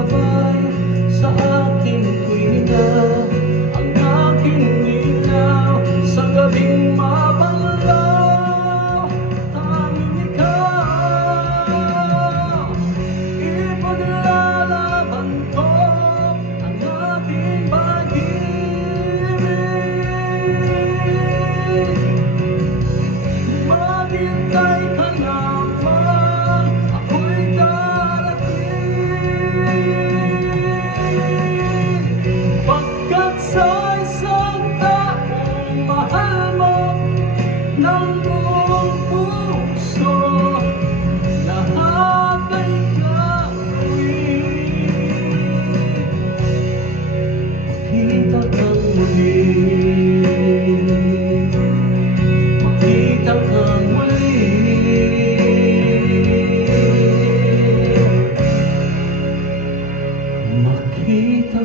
gabay sa aking tuwina, ang aking ilaw sa gabing mapalaw. Tanging ikaw, ipaglalaban ko ang aking pag-ibig. Maghintay ka lamang, ako'y darating. Pagkat sa isang taong mahal mo ng buong puso, lahat ay gagawin. Makita kang muli, makita kang muli, makita